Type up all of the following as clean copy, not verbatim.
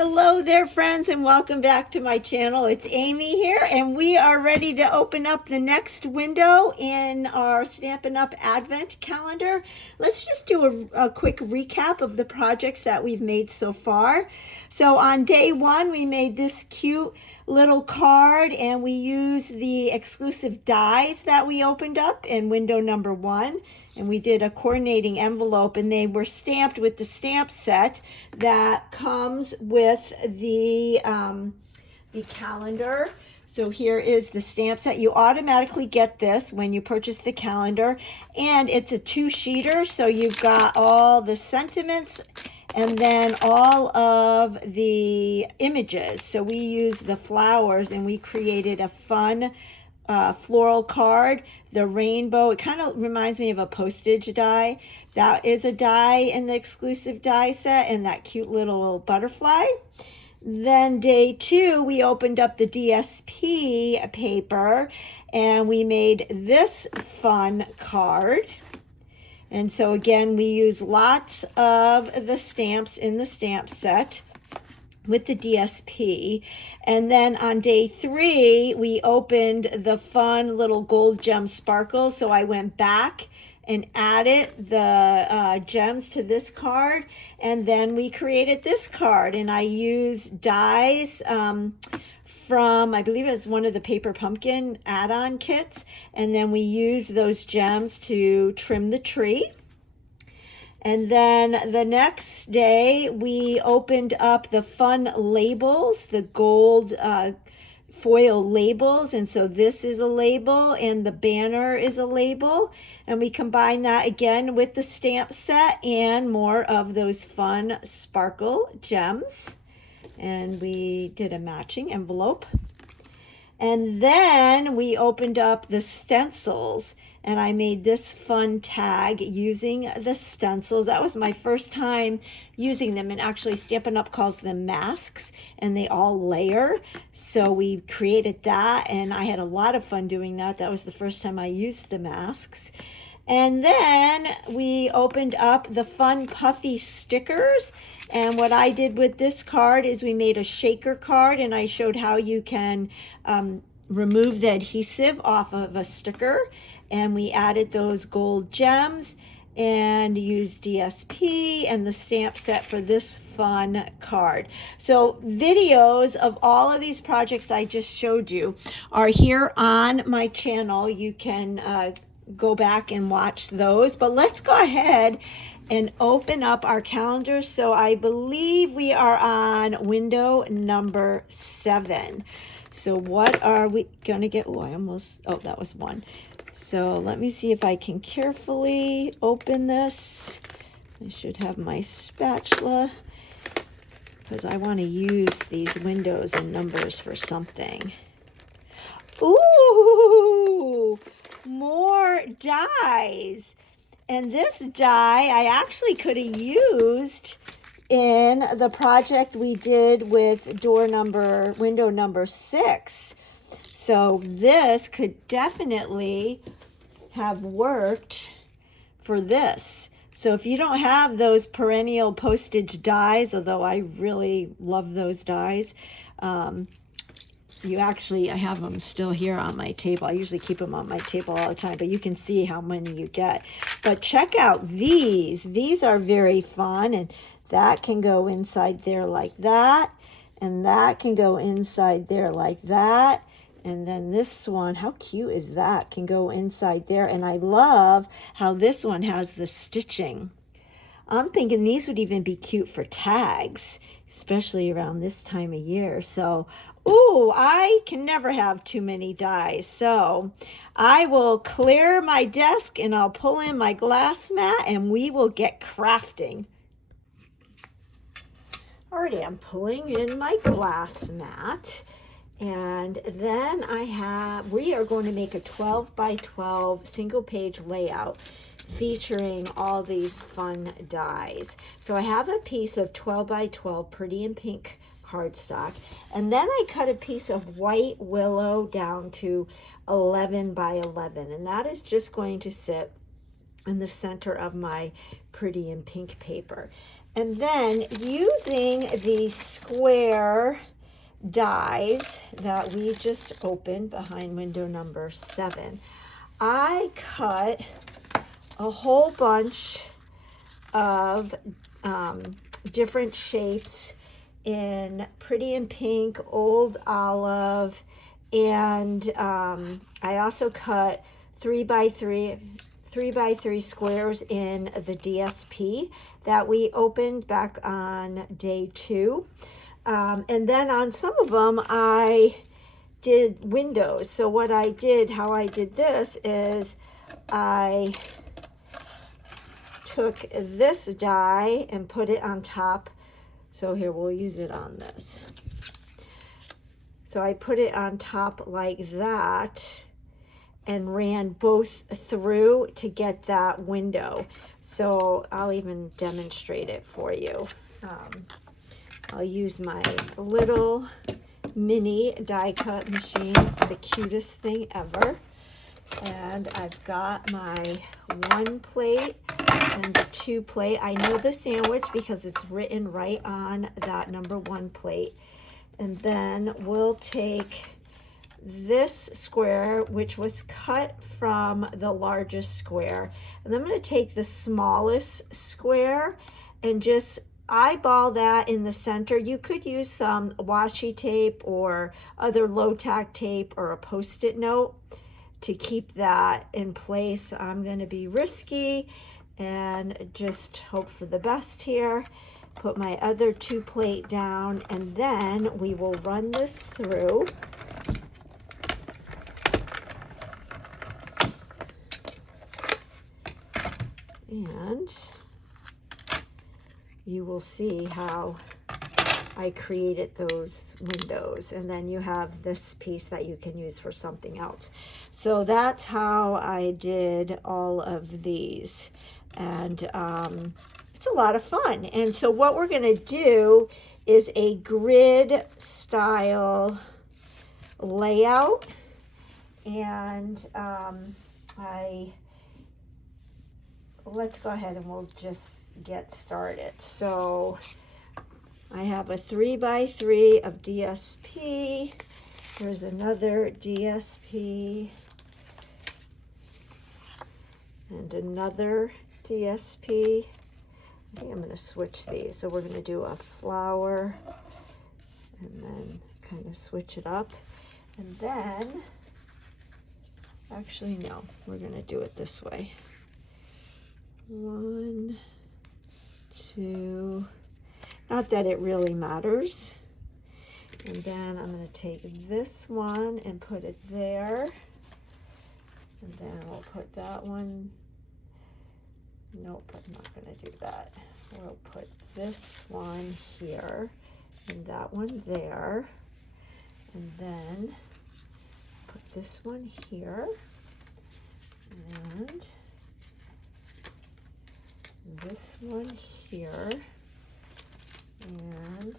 Hello there, friends, and welcome back to my channel. It's Amy here, and we are ready to open up the next window in our Stampin' Up! Advent calendar. Let's just do a quick recap of the projects that we've made so far. So on day one, we made this cute little card, and we used the exclusive dies that we opened up in window number one, and we did a coordinating envelope, and they were stamped with the stamp set that comes with the calendar. So here is the stamp set. You automatically get this when you purchase the calendar, and it's a two-sheeter, so you've got all the sentiments and then all of the images. So we used the flowers, and we created a fun floral card. The rainbow, it kind of reminds me of a postage die. That is a die in the exclusive die set, and that cute little butterfly. Then day two, we opened up the DSP paper, and we made this fun card. And so again, we use lots of the stamps in the stamp set with the DSP. And then on day three, we opened the fun little gold gem sparkles. So I went back and added the gems to this card, and then we created this card, and I used dies from, I believe it was one of the Paper Pumpkin add-on kits, and then we used those gems to trim the tree. And then the next day, we opened up the fun labels, the gold foil labels. And so this is a label, and the banner is a label. And we combine that again with the stamp set and more of those fun sparkle gems. And we did a matching envelope. And then we opened up the stencils, and I made this fun tag using the stencils. That was my first time using them, and actually Stampin' Up! Calls them masks, and they all layer. So we created that, and I had a lot of fun doing that. That was the first time I used the masks. And then we opened up the fun puffy stickers. And what I did with this card is we made a shaker card, and I showed how you can remove the adhesive off of a sticker. And we added those gold gems and used DSP and the stamp set for this fun card. So videos of all of these projects I just showed you are here on my channel. You can go back and watch those, but let's go ahead and open up our calendar. So I believe we are on window number 7. So what are we gonna get? Oh, that was one. So let me see if I can carefully open this. I should have my spatula, because I want to use these windows and numbers for something. Ooh, more dies. And this die I actually could have used in the project we did with window number 6. So this could definitely have worked for this. So if you don't have those perennial postage dies, although I really love those dies, I have them still here on my table. I usually keep them on my table all the time, but you can see how many you get. But check out these. These are very fun, and that can go inside there like that, and that can go inside there like that. And then this one, how cute is that? Can go inside there. And I love how this one has the stitching. I'm thinking these would even be cute for tags, especially around this time of year. So, ooh, I can never have too many dies. So I will clear my desk, and I'll pull in my glass mat, and we will get crafting. Already, I'm pulling in my glass mat. And then we are going to make a 12 by 12 single page layout featuring all these fun dies. So I have a piece of 12 by 12 pretty in pink cardstock, and then I cut a piece of white willow down to 11 by 11, and that is just going to sit in the center of my pretty in pink paper. And then using the square dies that we just opened behind window number 7, I cut a whole bunch of different shapes in Pretty in Pink, Old Olive, and I also cut 3x3 squares in the DSP that we opened back on day 2. And then on some of them, I did windows. So what I did, how I did this is I took this die and put it on top. So here, we'll use it on this. So I put it on top like that and ran both through to get that window. So I'll even demonstrate it for you. I'll use my little mini die cut machine. It's the cutest thing ever. And I've got my 1 plate and the 2 plate. I know the sandwich because it's written right on that number 1 plate. And then we'll take this square, which was cut from the largest square, and I'm going to take the smallest square and just eyeball that in the center. You could use some washi tape or other low tack tape or a post-it note to keep that in place. I'm going to be risky and just hope for the best here. Put my other 2 plate down, and then we will run this through. And you will see how I created those windows. And then you have this piece that you can use for something else. So that's how I did all of these. And it's a lot of fun. And so what we're going to do is a grid style layout. And let's go ahead and we'll just get started. So I have a 3x3 of DSP. There's another DSP and another DSP. I think I'm going to switch these. So we're going to do a flower and then kind of switch it up. And then, actually no, we're going to do it this way. 1, 2, not that it really matters. And then I'm going to take this one and put it there. And then we'll put that one. Nope, I'm not going to do that. We'll put this one here and that one there. And then put this one here. And this one here, and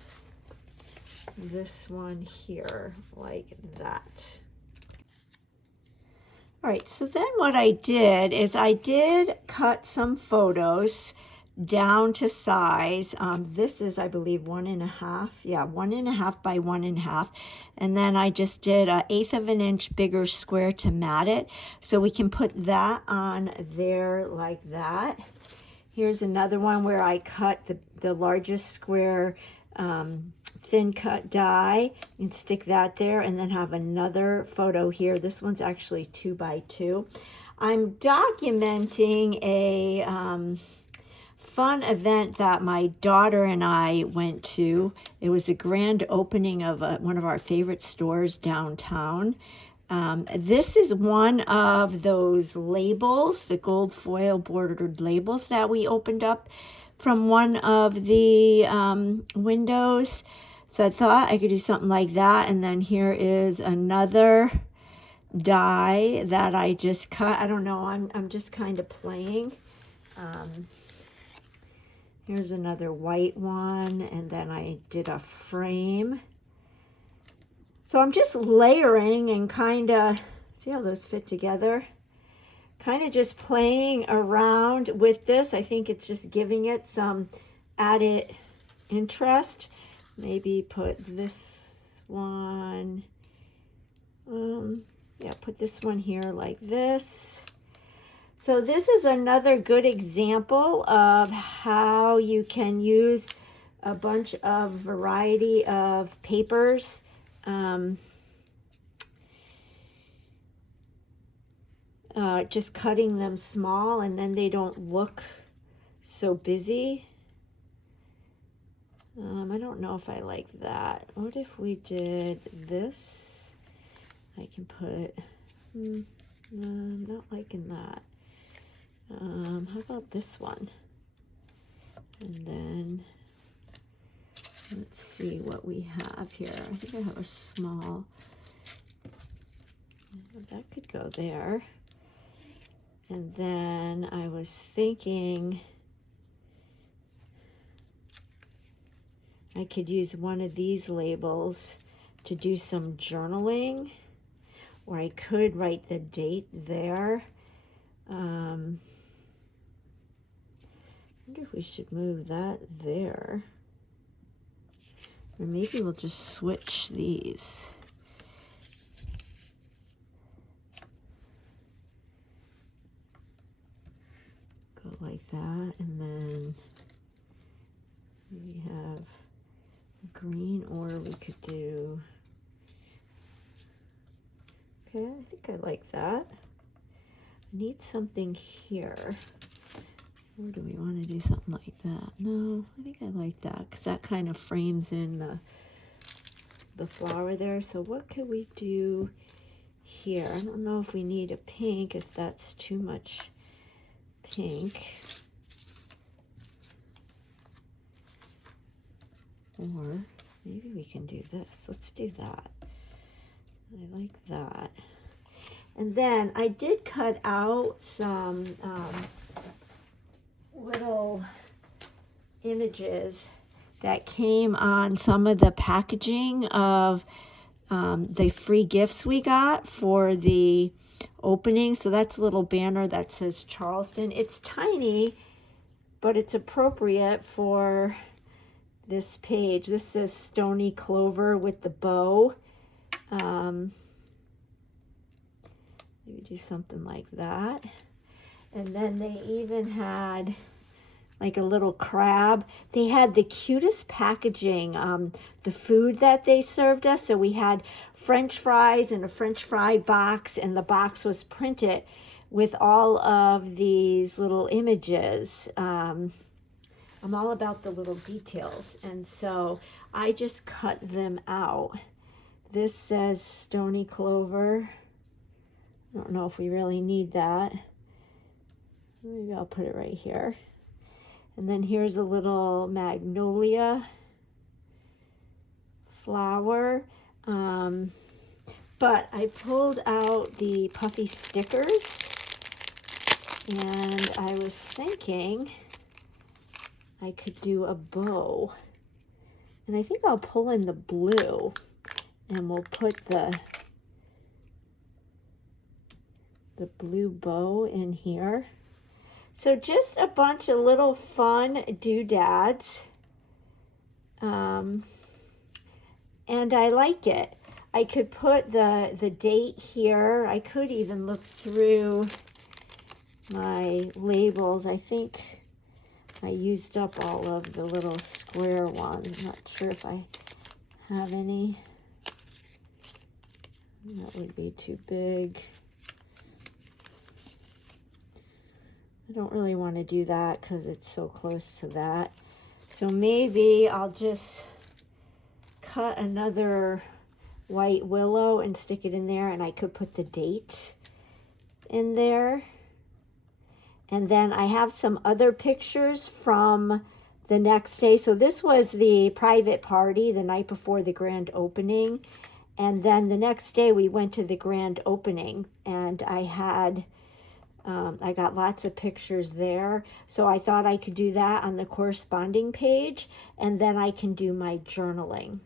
this one here, like that. All right, so then what I did is I did cut some photos down to size. This is, I believe, 1.5. Yeah, 1.5 by 1.5. And then I just did an 1/8 of an inch bigger square to mat it. So we can put that on there like that. Here's another one where I cut the largest square thin cut die and stick that there, and then have another photo here. This one's actually 2x2. I'm documenting a fun event that my daughter and I went to. It was a grand opening of one of our favorite stores downtown. This is one of those labels, the gold foil bordered labels that we opened up from one of the windows. So I thought I could do something like that. And then here is another die that I just cut. I don't know, I'm just kind of playing. Here's another white one, and then I did a frame. So I'm just layering and kind of, see how those fit together? Kind of just playing around with this. I think it's just giving it some added interest. Maybe put this one, yeah, put this one here like this. So this is another good example of how you can use a bunch of variety of papers. Just cutting them small, and then they don't look so busy. I don't know if I like that. What if we did this? I can put, I'm not liking that. How about this one? And then let's see what we have here. I think I have a small, that could go there. And then I was thinking I could use one of these labels to do some journaling, or I could write the date there. I wonder if we should move that there. Or maybe we'll just switch these. Go like that, and then we have green, or we could do, okay, I think I like that. I need something here. Or do we want to do something like that? No, I think I like that because that kind of frames in the flower there. So what could we do here? I don't know if we need a pink, if that's too much pink. Or maybe we can do this. Let's do that. I like that. And then I did cut out some little images that came on some of the packaging of the free gifts we got for the opening. So that's a little banner that says Charleston. It's tiny, but it's appropriate for this page. This says Stony Clover with the bow. Maybe do something like that. And then they even had like a little crab. They had the cutest packaging, the food that they served us. So we had French fries in a French fry box, and the box was printed with all of these little images. I'm all about the little details, and so I just cut them out. This says Stony Clover. I don't know if we really need that. Maybe I'll put it right here. And then here's a little magnolia flower. But I pulled out the puffy stickers, and I was thinking I could do a bow. And I think I'll pull in the blue, and we'll put the blue bow in here. So just a bunch of little fun doodads. And I like it. I could put the date here. I could even look through my labels. I think I used up all of the little square ones. I'm not sure if I have any. That would be too big. I don't really want to do that because it's so close to that. So maybe I'll just cut another white willow and stick it in there, and I could put the date in there. And then I have some other pictures from the next day. So this was the private party the night before the grand opening. And then the next day we went to the grand opening, and I had I got lots of pictures there. So I thought I could do that on the corresponding page, and then I can do my journaling.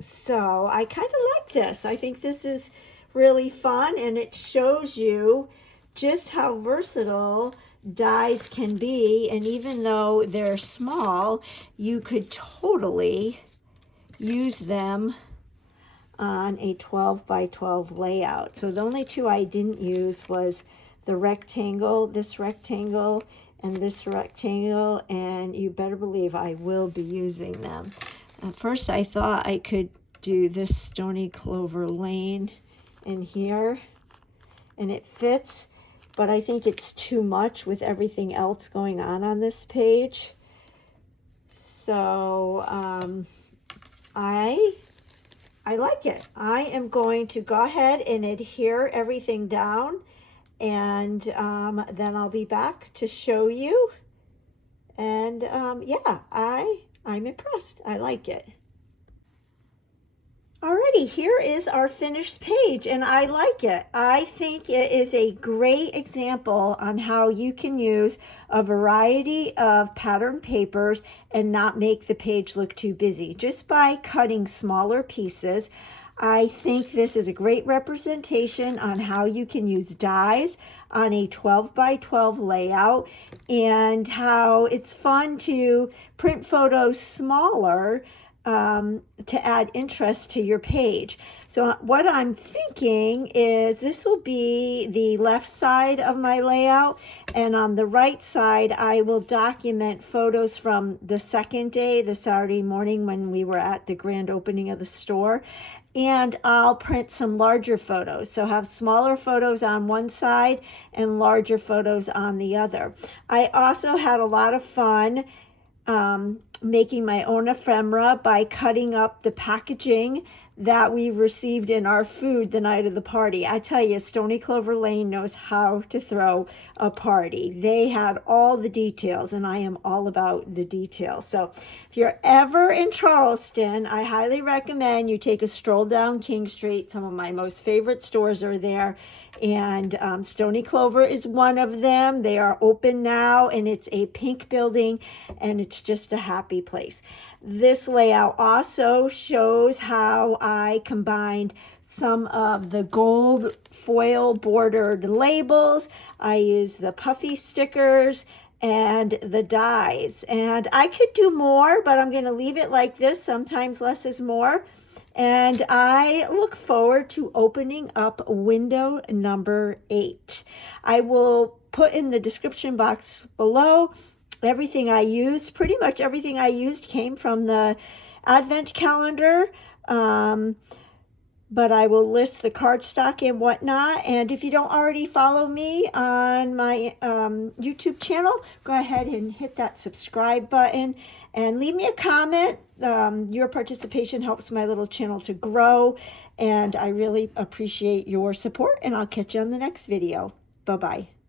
So I kind of like this. I think this is really fun, and it shows you just how versatile dies can be, and even though they're small, you could totally use them on a 12 by 12 layout. So the only two I didn't use was the rectangle, this rectangle, and this rectangle, and you better believe I will be using them. At first I thought I could do this Stony Clover Lane in here, and it fits, but I think it's too much with everything else going on this page. So I like it. I am going to go ahead and adhere everything down, and then I'll be back to show you. And yeah, I'm impressed. I like it. Alrighty, here is our finished page, and I like it. I think it is a great example on how you can use a variety of pattern papers and not make the page look too busy. Just by cutting smaller pieces, I think this is a great representation on how you can use dies on a 12 by 12 layout, and how it's fun to print photos smaller to add interest to your page. So what I'm thinking is this will be the left side of my layout, and on the right side I will document photos from the second day, the Saturday morning when we were at the grand opening of the store, and I'll print some larger photos. So have smaller photos on one side and larger photos on the other. I also had a lot of fun making my own ephemera by cutting up the packaging that we received in our food the night of the party. I tell you, Stony Clover Lane knows how to throw a party. They had all the details, and I am all about the details. So if you're ever in Charleston, I highly recommend you take a stroll down King Street. Some of my most favorite stores are there, and Stony Clover is one of them. They are open now, and it's a pink building, and it's just a happy place. This layout also shows how I combined some of the gold foil bordered labels. I used the puffy stickers and the dies. And I could do more, but I'm going to leave it like this. Sometimes less is more. And I look forward to opening up window number 8. I will put in the description box below everything I used. Pretty much everything I used came from the advent calendar, but I will list the cardstock and whatnot. And if you don't already follow me on my YouTube channel, go ahead and hit that subscribe button and leave me a comment. Your participation helps my little channel to grow, and I really appreciate your support, and I'll catch you on the next video. Bye-bye.